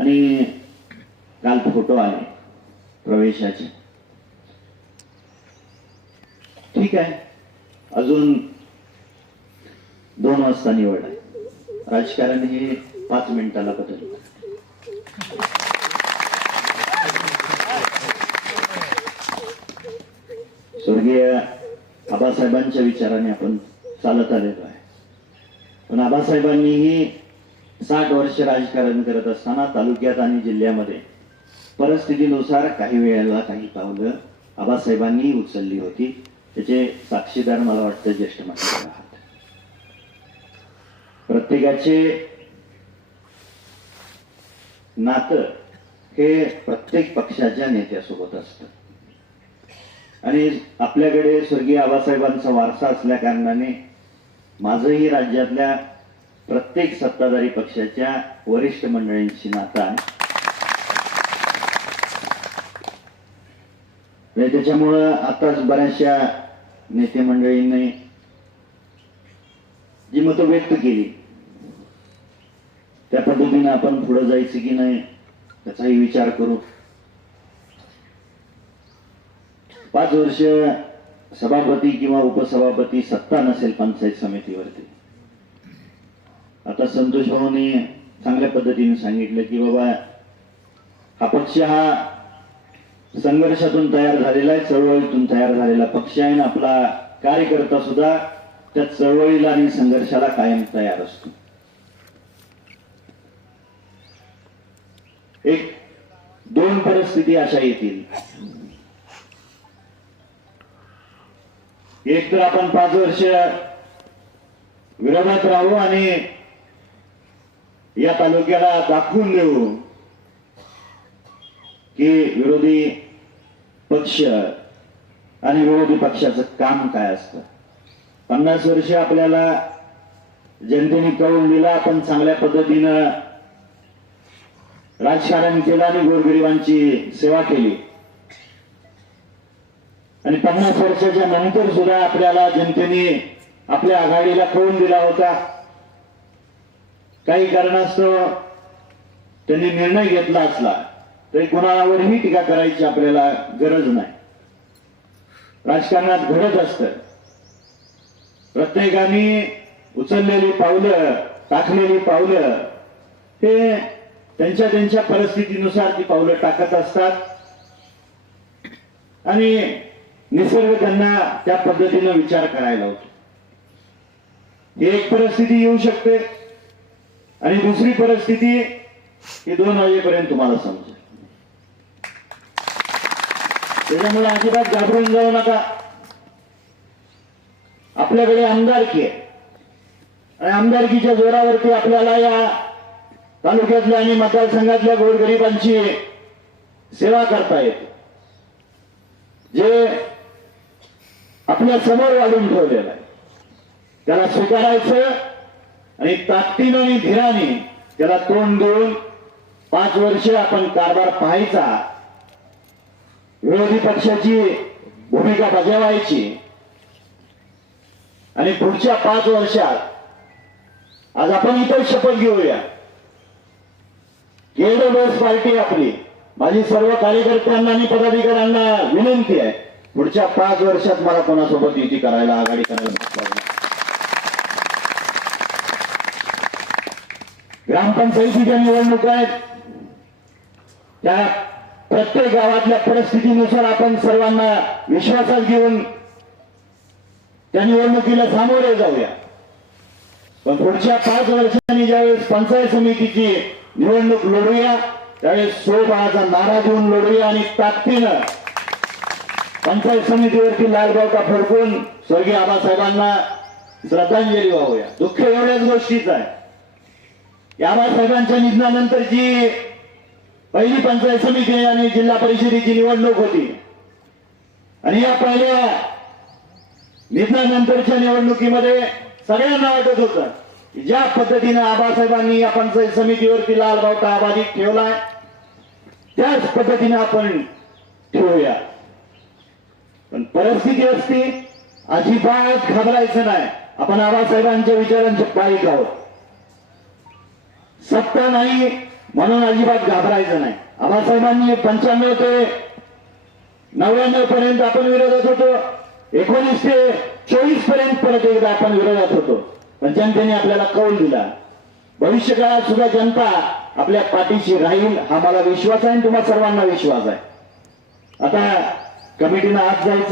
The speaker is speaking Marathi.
आणि काल फोटो आले प्रवेशाचे. ठीक आहे, अजून 2 वाजता निवड आहे. राजकारण हे 5 मिनिटाला बदलतं. स्वर्गीय आबासाहेबांच्या विचाराने आपण चालत आलेलो आहे. पण आबासाहेबांनीही 60 वर्ष राजकारण करत असताना तालुक्यात आणि जिल्ह्यामध्ये परिस्थितीनुसार काही वेळेला काही पावलं आबासाहेबांनी उचलली होती. त्याचे साक्षीदार मला वाटतं ज्येष्ठ मंडळी आहात. प्रत्येकाचे नातं हे प्रत्येक पक्षाच्या नेत्यासोबत असतं आणि आपल्याकडे स्वर्गीय आबासाहेबांचा वारसा असल्या कारणाने माझंही राज्यातल्या प्रत्येक सत्ताधारी पक्षाच्या वरिष्ठ मंडळींशी नातं आहे. त्याच्यामुळं आताच बऱ्याचशा नेते मंडळींनी जी मतं व्यक्त केली त्या पद्धतीने आपण पुढे जायचं की नाही त्याचाही विचार करू. 5 वर्ष सभापती किंवा उपसभापती सत्ता नसेल पंचायत समितीवरती. आता संतोष भाऊंनी चांगल्या पद्धतीने सांगितलं की बाबा हा पक्ष हा संघर्षातून तयार झालेला आहे, चळवळीतून तयार झालेला पक्ष आहे आणि आपला कार्यकर्ता सुद्धा त्या चळवळीला आणि संघर्षाला कायम तयार असतो. 2 परिस्थिती अशा येतील. एक तर आपण 5 वर्ष विरोधात राहू आणि या तालुक्याला दाखवून देऊ की विरोधी पक्ष आणि विरोधी पक्षाचं काम काय असतं. 50 वर्ष आपल्याला जनतेने कळून दिला, आपण चांगल्या पद्धतीनं राजकारण केलं आणि गोरगरिबांची सेवा केली आणि 50 वर्षाच्या नंतर सुद्धा आपल्याला जनतेने आपल्या आघाडीला कळून दिला होता. काही कारणास्तव त्यांनी निर्णय घेतला असला तरी कोणावरही टीका करायची आपल्याला गरज नाही. राजकारणात घडत असतं. प्रत्येकाने उचललेली पावलं, टाकलेली पावलं हे त्यांच्या परिस्थितीनुसार ती पावलं टाकत असतात आणि निसर्ग त्यांना त्या पद्धतीनं विचार करायला होतो. ही एक परिस्थिती येऊ शकते आणि दुसरी परिस्थिती ही 2 वाजेपर्यंत तुम्हाला समजेल. त्याच्यामुळे अजिबात घाबरून जाऊ नका. आपल्याकडे आमदारकी आहे आणि आमदारकीच्या जोरावरती आपल्याला या तालुक्यातल्या आणि मतदारसंघातल्या गोरगरिबांची सेवा करता येते. जे आपल्या समोर वाढून ठेवलेलं आहे त्याला स्वीकारायचं आणि ताकदीनं आणि धीराने त्याला तोंड देऊन 5 वर्ष आपण कारभार पाहायचा, विरोधी पक्षाची भूमिका बजावायची आणि पुढच्या 5 वर्षात आज आपण इतर शपथ घेऊया. केंद्र पार्टी आपली. माझी सर्व कार्यकर्त्यांना आणि पदाधिकाऱ्यांना विनंती आहे, पुढच्या 5 वर्षात मला कोणासोबत युती करायला, आघाडी करायला. ग्रामपंचायतीच्या निवडणुका आहेत, त्या प्रत्येक गावातल्या परिस्थितीनुसार आपण सर्वांना विश्वासात घेऊन त्या निवडणुकीला सामोरे जाऊया. पण पुढच्या 5 वर्षांनी ज्यावेळेस पंचायत समितीची निवडणूक लढूया त्यावेळेस सोबाचा नारा देऊन लढूया आणि ताकदीनं पंचायत समितीवरती लालबावटा फडकून स्वर्गीय आबासाहेबांना श्रद्धांजली वाहूया. दुःख एवढ्याच गोष्टीचं आहे की आबासाहेबांच्या निधनानंतर जी पहिली पंचायत समिती आणि जिल्हा परिषदेची निवडणूक होती आणि या पहिल्या निधनानंतरच्या निवडणुकीमध्ये सगळ्यांना वाटत होतं की ज्या पद्धतीने आबासाहेबांनी या पंचायत समितीवरती लालबावटा अबाधित ठेवलाय त्याच पद्धतीने आपण ठेवूया. पण परिस्थिती असती अजिबात घाबरायचं नाही. आपण आबासाहेबांच्या विचारांचे पायीक आहोत. सत्ता नाही म्हणून अजिबात घाबरायचं नाही. आबासाहेबांनी 95 ते 99 पर्यंत आपण विरोधात होतो, 19 ते 24 पर्यंत परत एकदा आपण विरोधात होतो, पण जनतेने आपल्याला कौल दिला. भविष्यकाळात सुद्धा जनता आपल्या पाठीशी राहील हा मला विश्वास आहे आणि तुम्हा सर्वांना विश्वास आहे. आता कमिटीनं आज जायचं.